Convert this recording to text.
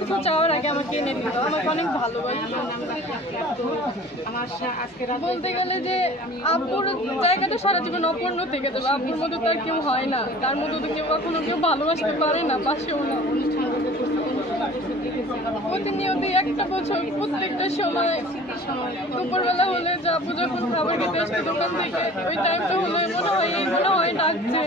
কিছু চাওয়ার আগে আমাকে এনে দিত, আমাকে অনেক ভালোবাসে। বলতে গেলে যে আব্বুর জায়গাটা সারা জীবন অপূর্ণ থেকে যাবে। আব্বুর মতো তার কেউ হয় না, তার মতো তো কেউ কখনো কেউ ভালোবাসতে পারে না, পাশেও না। প্রতিনিয়ত একটা বছর প্রত্যেকটা সময় দুপুরবেলা হলে যে আব্বু যখন খাবার খেতে আসতো দোকান থেকে, ওই টাইমটা হলে মনে হয় ডাকছে।